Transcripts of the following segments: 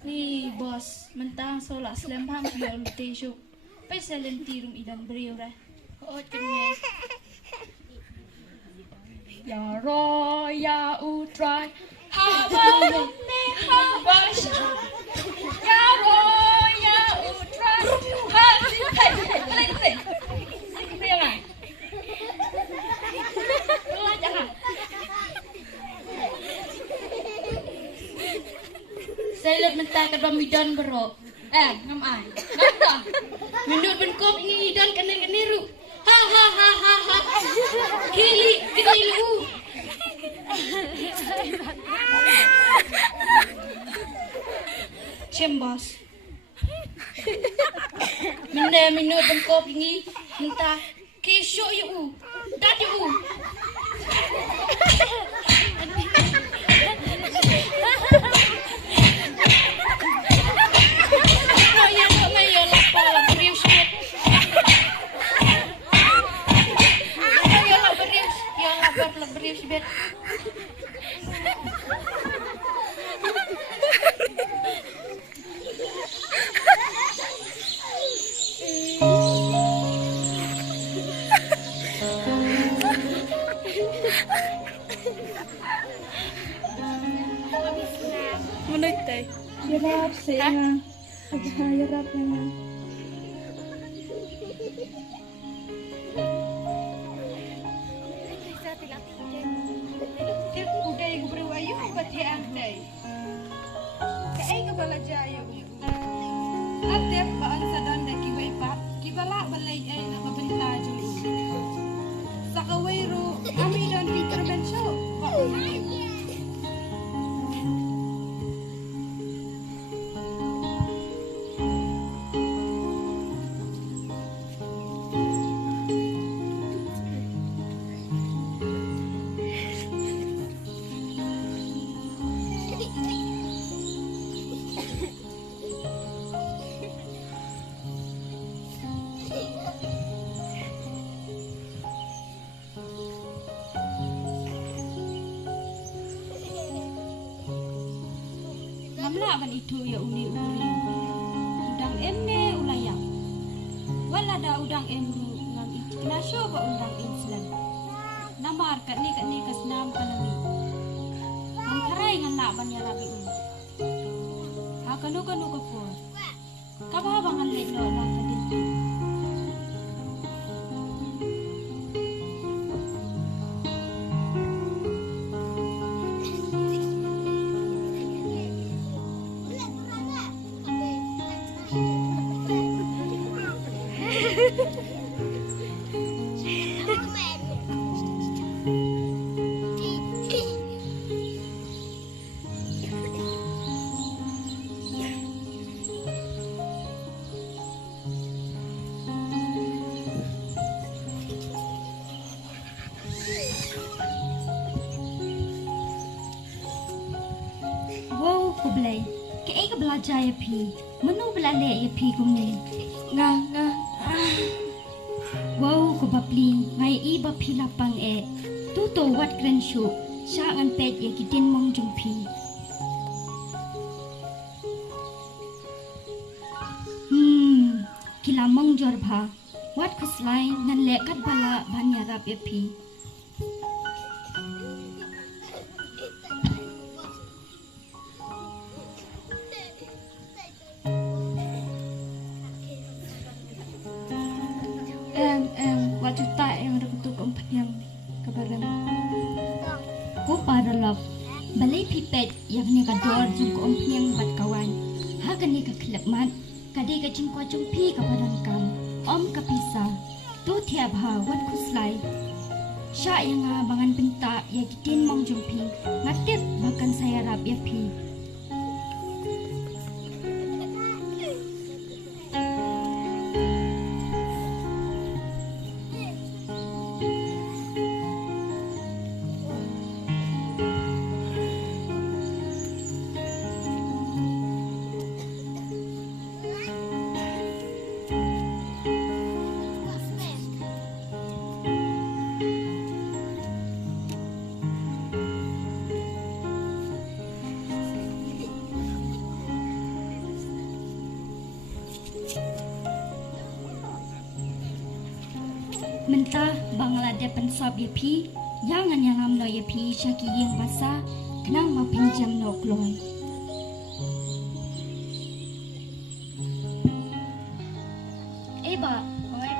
Ni bos, mentang solak selempang biol tejok. Pai selenti rum idan beriu dah. Oh cengeng. Ya ro ya utrai. Haba me haba sha. Ya ro ya utrai. Hai. Beriu lah. Keluar jangan. Saya lihat mentah ke dalam idan berok. Ngam ai. Ngam. Menurut bentuk ini idan kenir-keniru. Ha. Kili lu. Cembos. Menurut bentuk ini mentah kesyo yu. Dat yu. Menurut teh, yarap saya, yarap na. Udah ibu berayu buat dia andai. Kayak ibu bala jaya ibu. Adep baan sadan dah kibai pak, kibala balai ay nakaberita juli. Sakawairu, kami dan Peter Benshaw. Namlaban itu ya uni udang emne ulayang wala da udang emru ngam itu nasyo ba udang inslan namar kat ni kas nam kanami mangkarai ngan laban ya rabi uni hakanu ko po kababangan le no lang kadin Kublai, ke belajar ya pi, menu belale ya pi kumne, nga, wow kubapli, ngai I bapi lapang tu wat kren shu, sya ngan pet ya kitin mong jumpi. Kila mong jorba, wat kuslai ngan lekat bala banyarap ya pi. Wajuta yang rekutuk yang kabaran ko para love balay pipet yang ni kador jung ko yang bat kawan hagan ni kaklakmat kadi ka jingko jumpi kabaran kam om kapisa tu tiap ha wat kuslai sya yang bangan benta ya gitin mong jumpi ngatip bahkan saya rap ya pi. Mentah bangla de pensab ye pi, yang am no ye pi syaki yang basa, kenang ma pinjam no klon. Ba,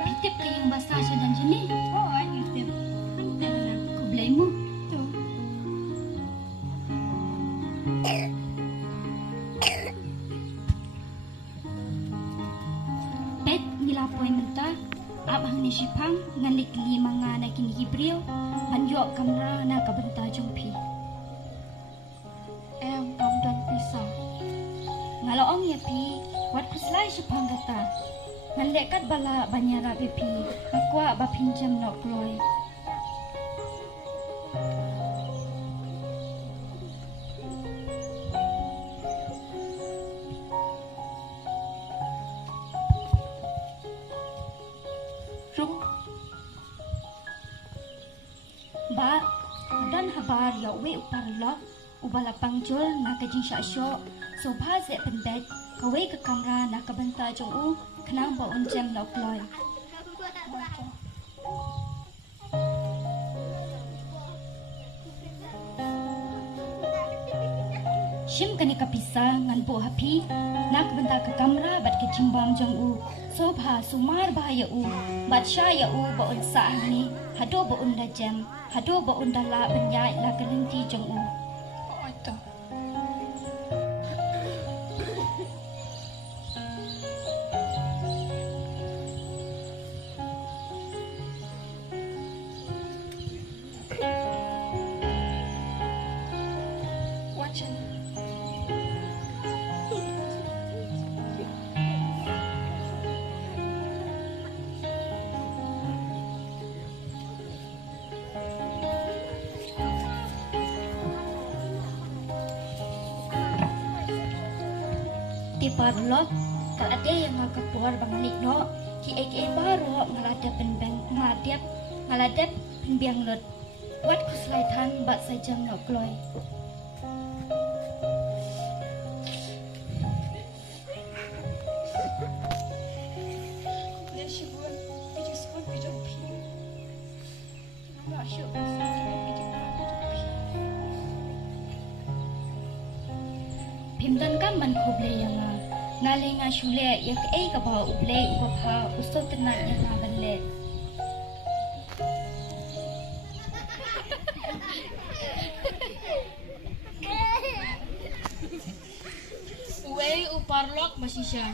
titip ka yung basa siya dan dyan eh. Oo, ay tip. Hante na lang. Kublay mo. Ito. Pet nilapoy menta, abang ni Shipang, ngalik lima nga na kinihibriyo, banyo kamra na kabanta jong pi. Kamdan pisah. Ngalaong ya pi, wat kuslay Shipang gata. Nganlekat bala banyara bepi, akwa ba pinjam no kloy. Rum. Ba, dan habar ya we uparlok, ubala pangjol na kajing syasyo, so ba ze penbet, kawe ke kamra na kabanta jong u, kenang ba unjam no kloy. Shim kani kapisa ngan po hapi, nak benda ke kamera bat ke cimbam jang u, so bha sumar bahaya u, bat syaya u ba un sa ni, hado ba un da jam, hado ba un da la banyai la kelinti jang u. Oo, ito. Watchin. Ti parlok, kal ada yang ngakapuar bangalik no, ki eke baro ngaladap penbeng ngaladap penbiang lot. Wat kuslaitan bat sajam no kloy. Dia sibun. Pijak sibun, pijak pi. Nama asyuk. Pimdan kan man kuble yang ngale nga shule ya ke ka ba uble upha usot na ya na balle. Uwe uparlok masih siya.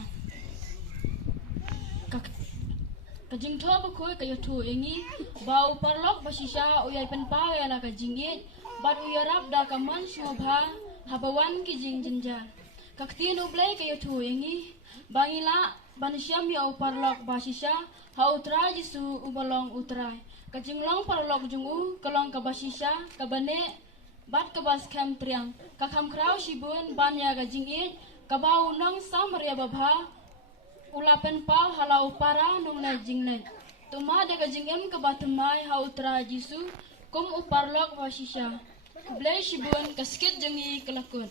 Kajing tho ba koy kayo tu yangi ba uparlok masih siya uyay penpa ya la kajingit bat uyarap da kaman shobha habawan kijing jinja. Kaktin ublay kayo tu yangi bangila bansyam ya uparlok basisya ha utra jisu ubalong utray. Kajinglong parlok jungu kalong kabasisya kabane bat kabas kem triang kakam kraw shibun ban ya kajingit kabau nang samaria babha ulapen pa halau para nung na jingle tuma daga jingem kabatumai ha utra jisu kum uparlok wasisya blay shibun kasket jangi kelakut.